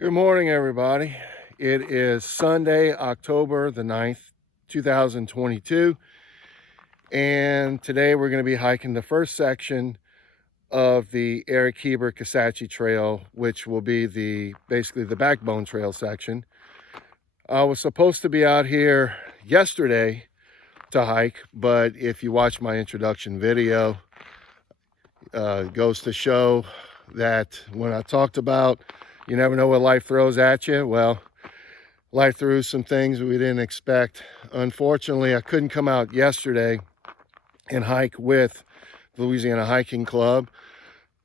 Good morning, everybody. It is Sunday, October the 9th, 2022. And today we're going to be hiking the first section of the Eric Heber Kisatchie Trail, which will be basically the backbone trail section. I was supposed to be out here yesterday to hike, but if you watch my introduction video, it goes to show that when I talked about you never know what life throws at you. Well, life threw some things we didn't expect. Unfortunately, I couldn't come out yesterday and hike with the Louisiana Hiking Club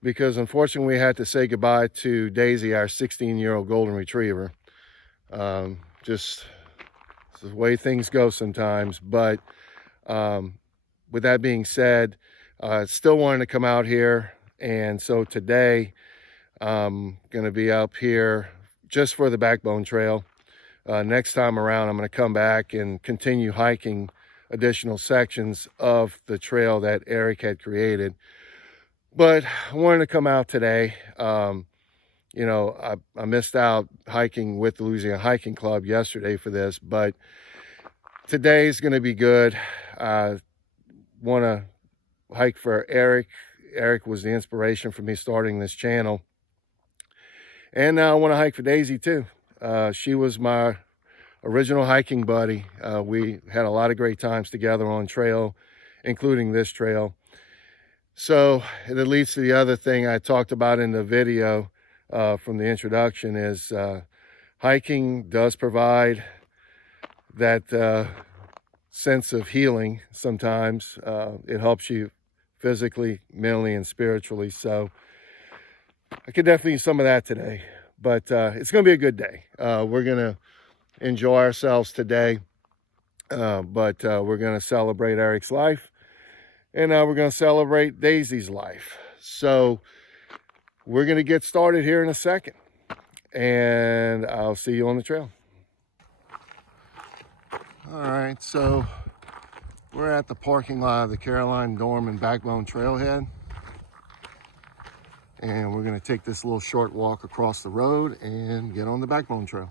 because unfortunately we had to say goodbye to Daisy, our 16-year-old golden retriever. Just the way things go sometimes. But with that being said, still wanting to come out here. And so today, I'm going to be up here just for the backbone trail. Next time around, I'm going to come back and continue hiking additional sections of the trail that Eric had created. But I wanted to come out today. I missed out hiking with the Louisiana Hiking Club yesterday for this, but today's going to be good. I want to hike for Eric. Eric was the inspiration for me starting this channel. And now I want to hike for Daisy too. She was my original hiking buddy. We had a lot of great times together on trail, including this trail. So it leads to the other thing I talked about in the video from the introduction is hiking does provide that sense of healing sometimes. It helps you physically, mentally, and spiritually. So I could definitely use some of that today, but it's going to be a good day. We're going to enjoy ourselves today, but we're going to celebrate Eric's life, and now we're going to celebrate Daisy's life. So we're going to get started here in a second, and I'll see you on the trail. All right, so we're at the parking lot of the Caroline Dorman Backbone Trailhead. And we're going to take this little short walk across the road and get on the backbone trail.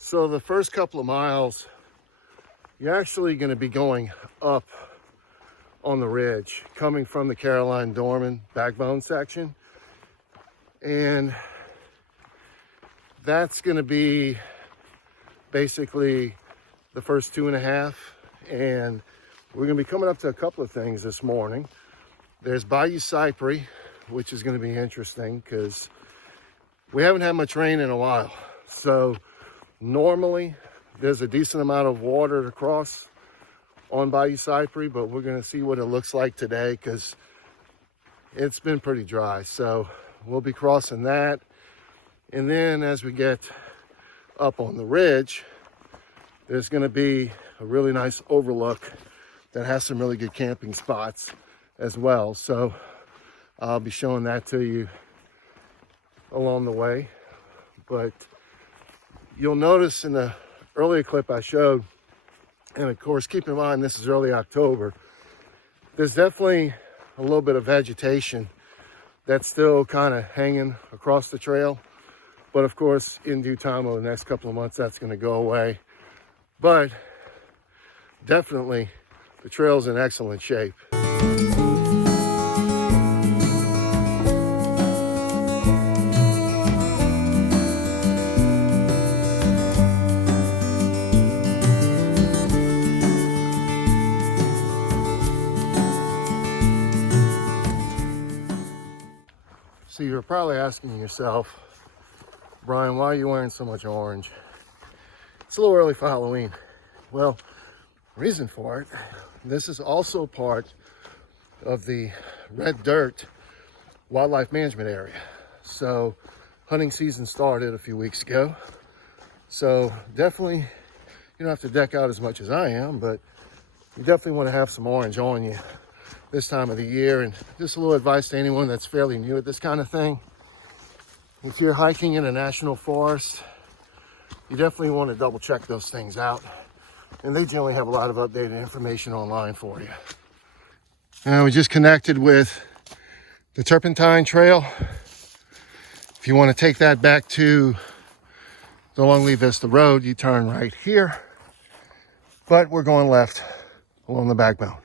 So the first couple of miles, you're actually going to be going up on the ridge, coming from the Caroline Dorman backbone section. And that's going to be basically the first 2.5. And we're going to be coming up to a couple of things this morning. There's Bayou Cypery, which is going to be interesting because we haven't had much rain in a while. So normally, there's a decent amount of water to cross on Bayou Cypery, but we're going to see what it looks like today because it's been pretty dry. So we'll be crossing that. And then as we get up on the ridge, there's going to be a really nice overlook that has some really good camping spots as well. So I'll be showing that to you along the way. But you'll notice in the earlier clip I showed, and of course, keep in mind, this is early October, there's definitely a little bit of vegetation that's still kind of hanging across the trail. But of course, in due time over the next couple of months, that's going to go away. But definitely, the trail's in excellent shape. So you're probably asking yourself, Brian, why are you wearing so much orange? It's a little early for Halloween. Well, reason for it, this is also part of the Red Dirt Wildlife Management Area. So hunting season started a few weeks ago. So definitely, you don't have to deck out as much as I am, but you definitely want to have some orange on you this time of the year. And just a little advice to anyone that's fairly new at this kind of thing. If you're hiking in a national forest, you definitely want to double check those things out. And they generally have a lot of updated information online for you. Now we just connected with the Turpentine Trail. If you want to take that back to the Longley Vista Road, you turn right here. But we're going left along the backbone.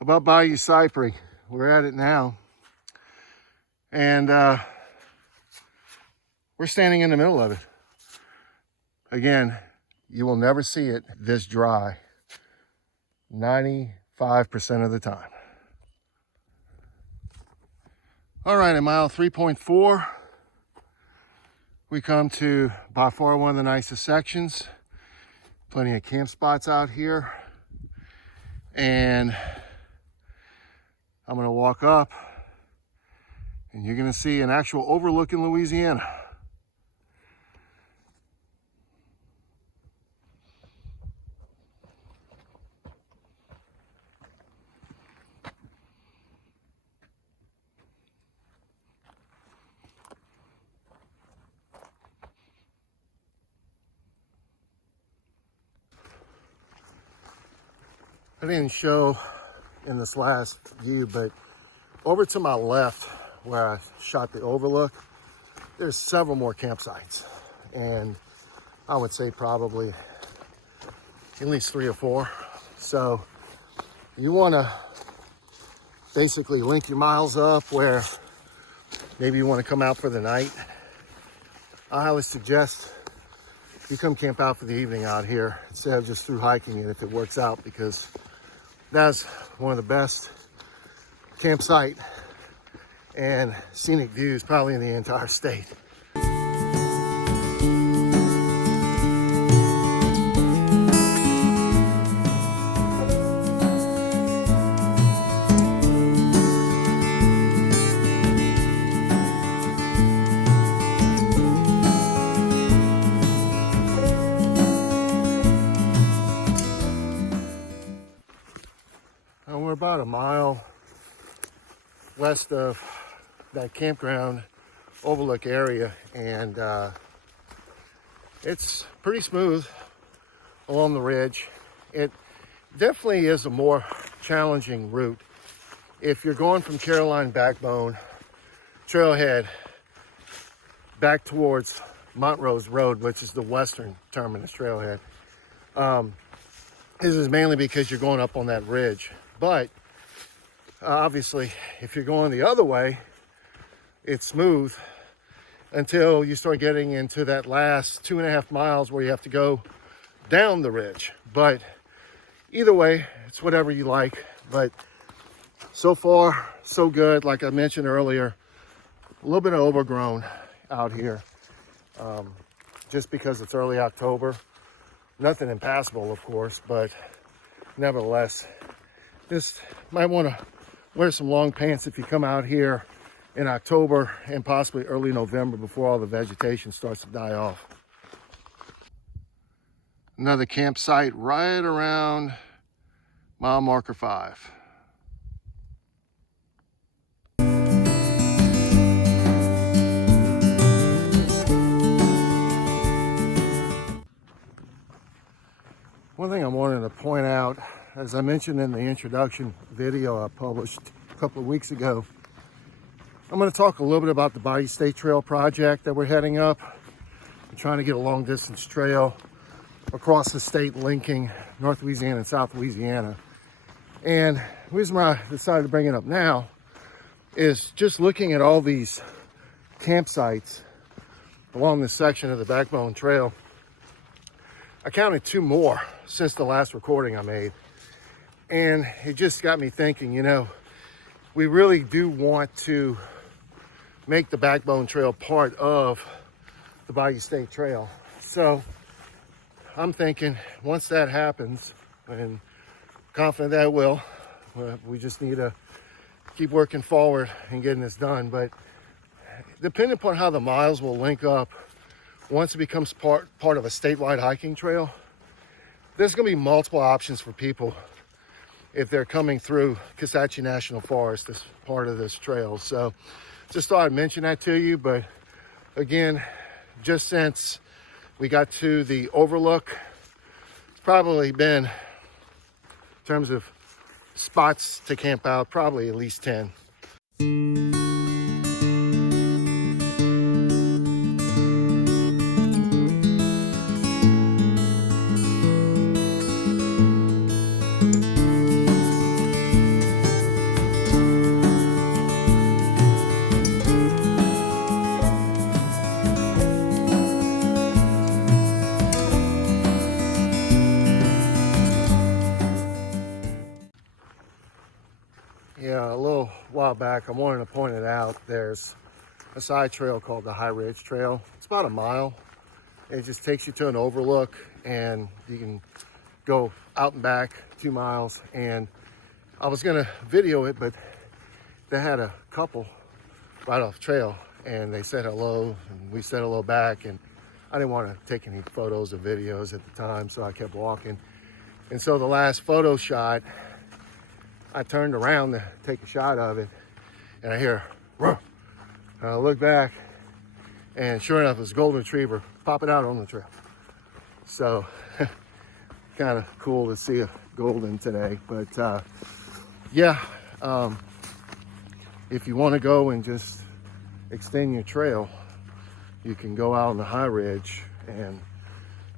About Bayou Cypery, we're at it now, and we're standing in the middle of it. Again, you will never see it this dry 95% of the time. All right, at mile 3.4, we come to by far one of the nicest sections. Plenty of camp spots out here, and I'm gonna walk up and you're gonna see an actual overlook in Louisiana. I didn't show in this last view, but over to my left where I shot the overlook, there's several more campsites, and I would say probably at least 3 or 4. So you want to basically link your miles up where maybe you want to come out for the night. I highly suggest you come camp out for the evening out here instead of just through hiking it if it works out, because that's one of the best campsite and scenic views probably in the entire state. And we're about a mile west of that campground overlook area, and it's pretty smooth along the ridge. It definitely is a more challenging route. If you're going from Caroline Backbone Trailhead back towards Montrose Road, which is the western terminus trailhead, this is mainly because you're going up on that ridge. But obviously, if you're going the other way, it's smooth until you start getting into that last 2.5 miles where you have to go down the ridge. But either way, it's whatever you like. But so far, so good. Like I mentioned earlier, a little bit of overgrown out here, just because it's early October. Nothing impassable, of course, but nevertheless, just might want to wear some long pants if you come out here in October and possibly early November before all the vegetation starts to die off. Another campsite right around mile marker 5. One thing I wanted to point out, as I mentioned in the introduction video I published a couple of weeks ago, I'm going to talk a little bit about the Bayou State Trail project that we're heading up. We're trying to get a long distance trail across the state linking North Louisiana and South Louisiana. And the reason why I decided to bring it up now is just looking at all these campsites along this section of the Backbone Trail. I counted 2 more since the last recording I made. And it just got me thinking, you know, we really do want to make the Backbone Trail part of the Bayou State Trail. So I'm thinking once that happens, and confident that it will, we just need to keep working forward and getting this done. But depending upon how the miles will link up, once it becomes part of a statewide hiking trail, there's going to be multiple options for people if they're coming through Kisatchie National Forest, this part of this trail. So just thought I'd mention that to you. But again, just since we got to the overlook, it's probably been, in terms of spots to camp out, probably at least 10. Yeah, a little while back, I wanted to point it out. There's a side trail called the High Ridge Trail. It's about a mile. It just takes you to an overlook, and you can go out and back 2 miles. And I was gonna video it, but they had a couple right off trail, and they said hello, and we said hello back. And I didn't want to take any photos or videos at the time, so I kept walking. And so the last photo shot, I turned around to take a shot of it, and I hear, "Ruh." And I look back, and sure enough, it was a golden retriever popping out on the trail. So kind of cool to see a golden today. But yeah, if you want to go and just extend your trail, you can go out on the High Ridge, and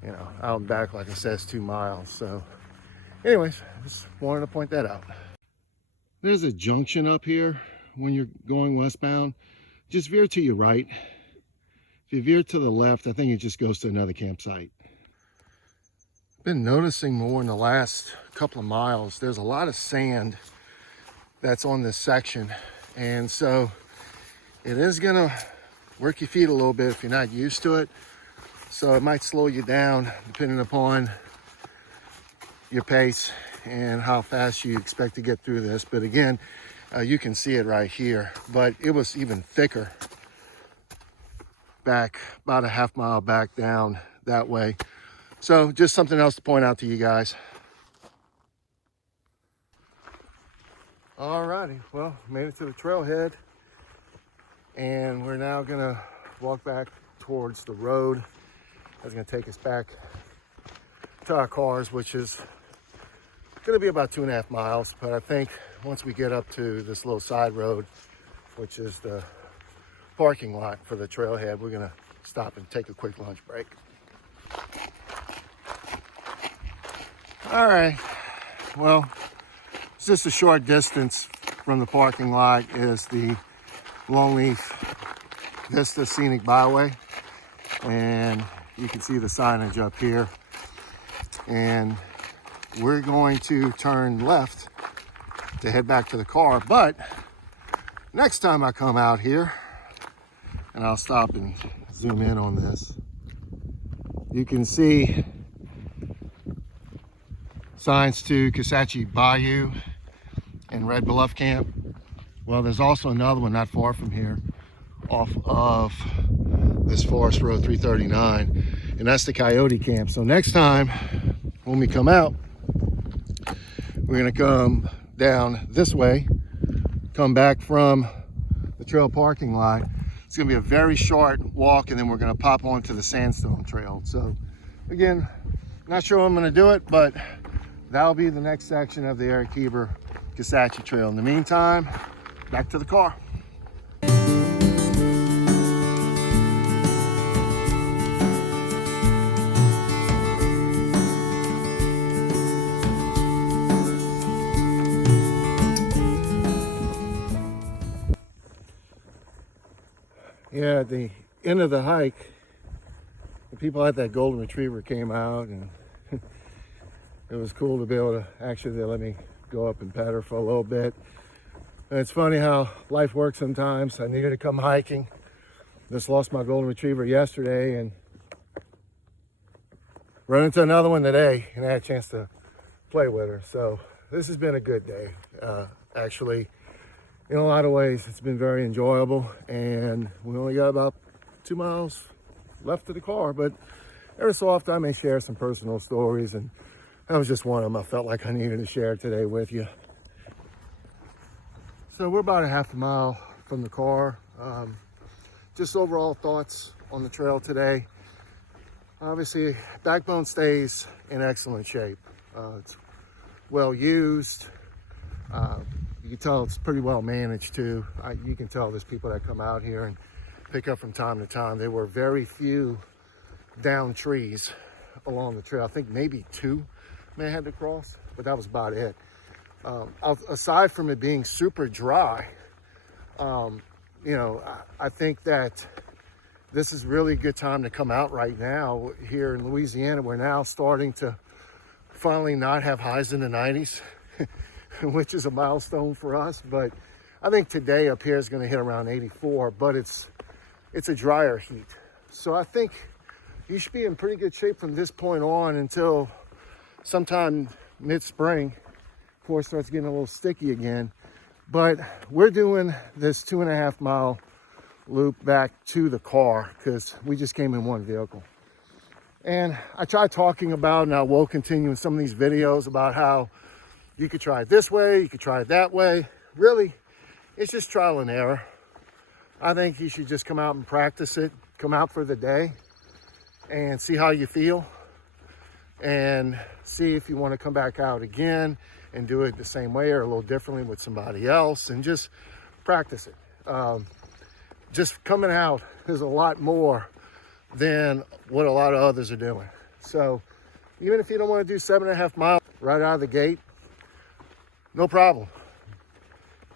you know, out and back, like I said, it's 2 miles. So anyways, just wanted to point that out. There's a junction up here when you're going westbound. Just veer to your right. If you veer to the left, I think it just goes to another campsite. Been noticing more in the last couple of miles, there's a lot of sand that's on this section. And so it is gonna work your feet a little bit if you're not used to it. So it might slow you down depending upon your pace and how fast you expect to get through this. But again, you can see it right here, but it was even thicker back about a half mile back down that way. So just something else to point out to you guys. Alrighty, well, made it to the trailhead, and we're now gonna walk back towards the road. That's gonna take us back to our cars, which is gonna be about 2.5 miles. But I think once we get up to this little side road, which is the parking lot for the trailhead, we're gonna stop and take a quick lunch break. All right, well, it's just a short distance from the parking lot is the Longleaf Vista Scenic Byway, and you can see the signage up here. And we're going to turn left to head back to the car. But next time I come out here, and I'll stop and zoom in on this, you can see signs to Kisatchie Bayou and Red Bluff Camp. Well, there's also another one not far from here off of this Forest Road 339, and that's the Coyote Camp. So next time when we come out, we're gonna come down this way, come back from the trail parking lot. It's gonna be a very short walk, and then we're gonna pop onto the Sandstone Trail. So again, not sure I'm gonna do it, but that'll be the next section of the Eric Heber Kisatchie Trail. In the meantime, back to the car. Yeah, at the end of the hike, the people at that golden retriever came out, and it was cool to be able to actually, they let me go up and pet her for a little bit. And it's funny how life works sometimes. I needed to come hiking. Just lost my golden retriever yesterday and run into another one today, and I had a chance to play with her. So this has been a good day. Actually, in a lot of ways, it's been very enjoyable, and we only got about 2 miles left of the car, but every so often I may share some personal stories, and that was just one of them I felt like I needed to share today with you. So we're about a half a mile from the car. Just overall thoughts on the trail today. Obviously, backbone stays in excellent shape. It's well used. You can tell it's pretty well managed too. You can tell there's people that come out here and pick up from time to time. There were very few down trees along the trail. I think maybe 2 may have had to cross, but that was about it. Aside from it being super dry, you know, I think that this is really a good time to come out right now. Here in Louisiana, we're now starting to finally not have highs in the 90s, which is a milestone for us. But I think today up here is going to hit around 84, but it's a drier heat. So I think you should be in pretty good shape from this point on until sometime mid-spring, before it starts getting a little sticky again. But we're doing this 2.5 mile loop back to the car because we just came in one vehicle. And I tried talking about, and I will continue in some of these videos, about how you could try it this way, you could try it that way. Really, it's just trial and error. I think you should just come out and practice it, come out for the day and see how you feel, and see if you want to come back out again and do it the same way or a little differently with somebody else, and just practice it. Just coming out is a lot more than what a lot of others are doing. So even if you don't want to do 7.5 miles right out of the gate, no problem.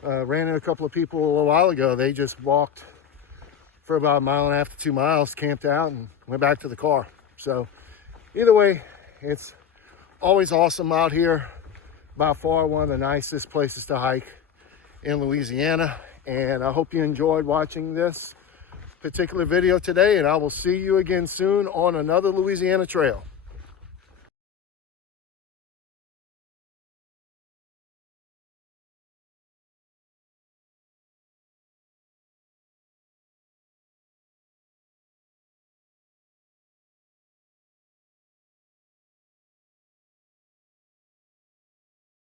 Ran into a couple of people a little while ago. They just walked for about 1.5 miles to 2 miles, camped out, and went back to the car. So either way, it's always awesome out here. By far one of the nicest places to hike in Louisiana. And I hope you enjoyed watching this particular video today, and I will see you again soon on another Louisiana trail.